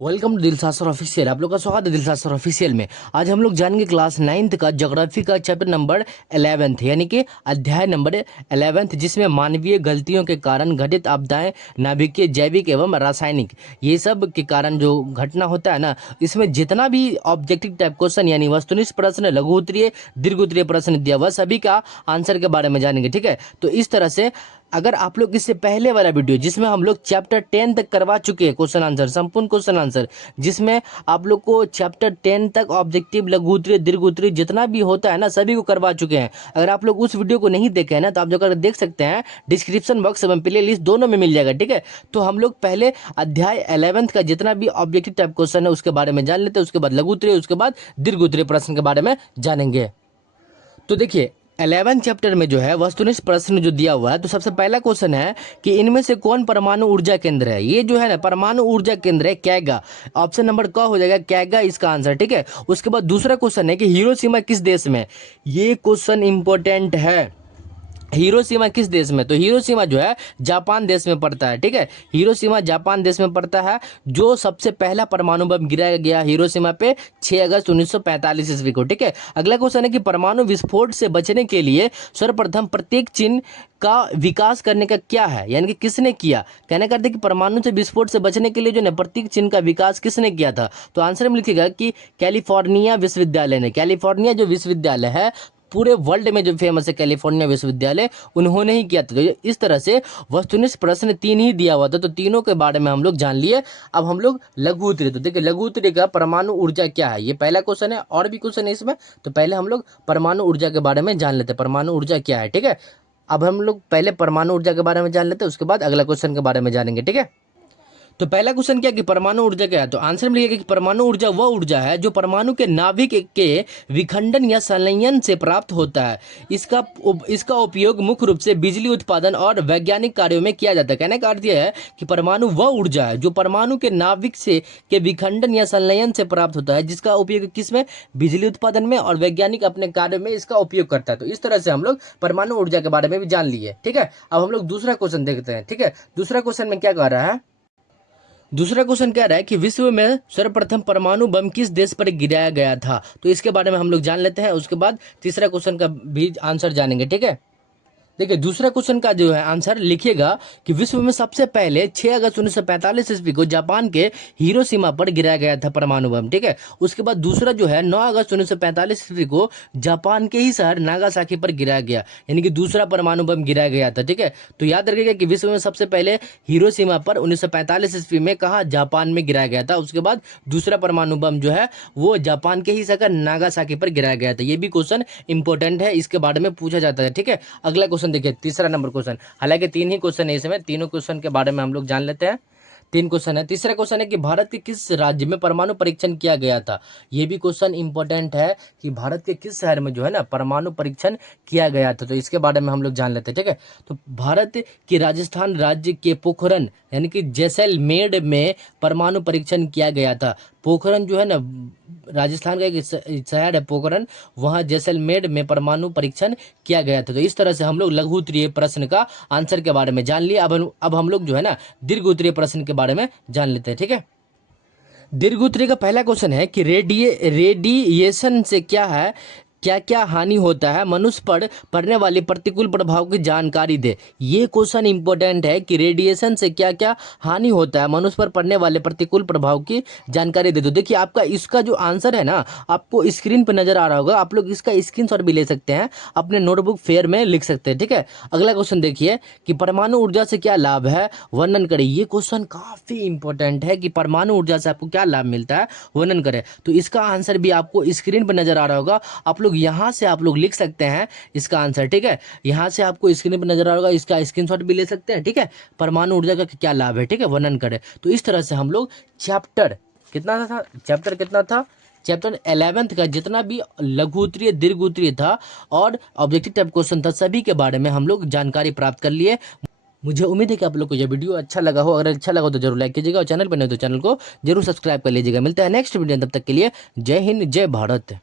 Welcome to दिलशास्त्र official. आप लोग का स्वागत है दिलशास्त्र ऑफिशियल में। आज हम लोग जानेंगे क्लास 9th का ज्योग्राफी का चैप्टर नंबर 11th यानी कि अध्याय नंबर 11th, जिसमें मानवीय गलतियों के कारण घटित आपदाएं, नाभिकीय, जैविक एवं रासायनिक, ये सब के कारण जो घटना होता है ना, इसमें जितना भी ऑब्जेक्टिव टाइप क्वेश्चन यानी वस्तुनिष्ठ प्रश्न, लघु उत्तरीय, दीर्घ उत्तरीय प्रश्न दिया हुआ सभी का आंसर के बारे में जानेंगे। ठीक है, तो इस तरह से अगर आप लोग इससे पहले वाला वीडियो जिसमें हम लोग चैप्टर 10 तक करवा चुके हैं क्वेश्चन आंसर, संपूर्ण क्वेश्चन आंसर, जिसमें आप लोग को चैप्टर 10 तक ऑब्जेक्टिव, लघु उत्तरीय, दीर्घ उत्तरीय जितना भी होता है ना सभी को करवा चुके हैं। अगर आप लोग उस वीडियो को नहीं देखे हैं ना तो आप जाकर देख सकते हैं, डिस्क्रिप्शन बॉक्स एवं प्ले लिस्ट दोनों में मिल जाएगा। ठीक है, तो हम लोग पहले अध्याय 11th का जितना भी ऑब्जेक्टिव टाइप क्वेश्चन है उसके बारे में जान लेते हैं, उसके बाद लघु उत्तरीय, उसके बाद दीर्घ उत्तरीय प्रश्न के बारे में जानेंगे। तो देखिए 11 चैप्टर में जो है वस्तुनिष्ठ प्रश्न जो दिया हुआ है, तो सबसे पहला क्वेश्चन है कि इनमें से कौन परमाणु ऊर्जा केंद्र है। ये जो है ना परमाणु ऊर्जा केंद्र है कैगा। ऑप्शन नंबर क हो जाएगा कैगा इसका आंसर। ठीक है, उसके बाद दूसरा क्वेश्चन है कि हिरोशिमा किस देश में। ये क्वेश्चन इंपॉर्टेंट है। हिरोशिमा किस देश में, तो हिरोशिमा जो है जापान देश में पड़ता है। ठीक है, हिरोशिमा जापान देश में पड़ता है। जो सबसे पहला परमाणु बम गिराया गया हिरोशिमा पे 6 अगस्त 1945 ईस्वी को। ठीक है, अगला क्वेश्चन है कि परमाणु विस्फोट से बचने के लिए सर्वप्रथम प्रत्येक चिन्ह का विकास करने का क्या है, यानी कि किसने किया। कहने का अर्थ है कि परमाणु से विस्फोट से बचने के लिए जो है प्रत्येक चिन्ह का विकास किसने किया था, तो आंसर में लिखिएगा कि कैलिफोर्निया विश्वविद्यालय ने। कैलिफोर्निया जो विश्वविद्यालय है पूरे वर्ल्ड में जो फेमस है कैलिफोर्निया विश्वविद्यालय, उन्होंने ही किया था। तो इस तरह से वस्तुनिष्ठ प्रश्न 3 ही दिया हुआ था, तो तीनों के बारे में हम लोग जान लिए। अब हम लोग लघु उत्तरीय, तो देखिए लघु उत्तरीय का परमाणु ऊर्जा क्या है, ये पहला क्वेश्चन है। और भी क्वेश्चन है इसमें, तो पहले हम लोग परमाणु ऊर्जा के बारे में जान लेते हैं, परमाणु ऊर्जा क्या है। ठीक है, अब हम लोग पहले परमाणु ऊर्जा के बारे में जान लेते हैं, उसके बाद अगला क्वेश्चन के बारे में जानेंगे। ठीक है, तो पहला क्वेश्चन क्या कि परमाणु ऊर्जा क्या है, तो आंसर में लिखिएगा कि परमाणु ऊर्जा वह ऊर्जा है जो परमाणु के नाभिक के विखंडन या संलयन से प्राप्त होता है। इसका उपयोग मुख्य रूप से बिजली उत्पादन और वैज्ञानिक कार्यों में किया जाता है। कहने का अर्थ यह है कि परमाणु वह ऊर्जा है जो परमाणु के नाभिक से के विखंडन या संलयन से प्राप्त होता है, जिसका उपयोग किसमें, बिजली उत्पादन में, और वैज्ञानिक अपने कार्य में इसका उपयोग करता है। तो इस तरह से हम लोग परमाणु ऊर्जा के बारे में भी जान लिए। ठीक है, अब हम लोग दूसरा क्वेश्चन देखते हैं। ठीक है, दूसरा क्वेश्चन में क्या कह रहा है, दूसरा क्वेश्चन कह रहा है कि विश्व में सर्वप्रथम परमाणु बम किस देश पर गिराया गया था, तो इसके बारे में हम लोग जान लेते हैं। उसके बाद तीसरा क्वेश्चन का भी आंसर जानेंगे। ठीक है, देखिए दूसरा क्वेश्चन का जो है आंसर लिखिएगा कि विश्व में सबसे पहले 6 अगस्त 1945 ईस्वी को जापान के हिरोशिमा पर गिराया गया था परमाणु बम। ठीक है, उसके बाद दूसरा जो है 9 अगस्त 1945 ईस्वी को जापान के ही शहर नागासाकी पर गिराया गया, यानी कि दूसरा परमाणु बम गिराया गया था। ठीक है, तो याद रखिएगा कि विश्व में सबसे पहले हिरोशिमा पर 1945 ईस्वी में कहा, जापान में गिराया गया था। उसके बाद दूसरा परमाणु बम जो है वो जापान के ही शहर नागासाकी पर गिराया गया था। ये भी क्वेश्चन इंपॉर्टेंट है, इसके बारे में पूछा जाता है। ठीक है, अगला क्वेश्चन देखिए तीसरा नंबर क्वेश्चन, हालांकि 3 ही क्वेश्चन है इसमें, तीनों क्वेश्चन के बारे में हम लोग जान लेते हैं। 3 क्वेश्चन है। तीसरा क्वेश्चन है कि भारत के किस राज्य में परमाणु परीक्षण किया गया था। ये भी क्वेश्चन इंपॉर्टेंट है कि भारत के किस शहर में जो है ना परमाणु परीक्षण किया गया था, तो इसके बारे में हम लोग जान लेते हैं। ठीक है, तो भारत के राजस्थान राज्य के पोखरन यानी कि जैसलमेर में परमाणु परीक्षण किया गया था। पोखरन जो है ना राजस्थान का एक शहर है पोखरन, वहाँ जैसलमेर में परमाणु परीक्षण किया गया था। तो इस तरह से हम लोग लघु उत्तरीय प्रश्न का आंसर के बारे में जान लिए। अब हम लोग जो है ना दीर्घ उत्तरीय प्रश्न के बारे में जान लेते हैं। ठीक है, दीर्घ उत्तरीय का पहला क्वेश्चन है कि रेडिएशन से क्या क्या हानि होता है, मनुष्य पर पड़ने वाले प्रतिकूल प्रभाव की जानकारी दे। ये क्वेश्चन इंपॉर्टेंट है कि रेडिएशन से क्या क्या हानि होता है, मनुष्य पर पड़ने वाले प्रतिकूल प्रभाव की जानकारी दे दो। देखिए आपका इसका जो आंसर है ना आपको स्क्रीन पर नजर आ रहा होगा, आप लोग इसका स्क्रीनशॉट भी ले सकते हैं, अपने नोटबुक फेयर में लिख सकते हैं। ठीक है, अगला क्वेश्चन देखिए कि परमाणु ऊर्जा से क्या लाभ है, वर्णन करें। ये क्वेश्चन काफी इंपॉर्टेंट है कि परमाणु ऊर्जा से आपको क्या लाभ मिलता है, वर्णन करें। तो इसका आंसर भी आपको स्क्रीन पर नजर आ रहा होगा, आप लोग यहां से आप लोग लिख सकते हैं इसका आंसर। ठीक है, यहां से आपको स्क्रीन पर नजर आ रहा होगा, इसका स्क्रीनशॉट भी ले सकते हैं। ठीक है, परमाणु ऊर्जा का क्या लाभ है, ठीक है, वर्णन करें। तो इस तरह से हम लोग चैप्टर कितना था, चैप्टर 11th का जितना भी लघु उत्तरीय, दीर्घ उत्तरीय था और ऑब्जेक्टिव टाइप क्वेश्चन था, सभी के बारे में हम लोग जानकारी प्राप्त कर लिए। मुझे उम्मीद है कि आप लोग को यह वीडियो अच्छा लगा हो। अगर अच्छा लगा हो तो जरूर लाइक कीजिएगा और चैनल पर नहीं तो चैनल को जरूर सब्सक्राइब कर लीजिएगा। मिलता है नेक्स्ट वीडियो, तब तक के लिए जय हिंद, जय भारत।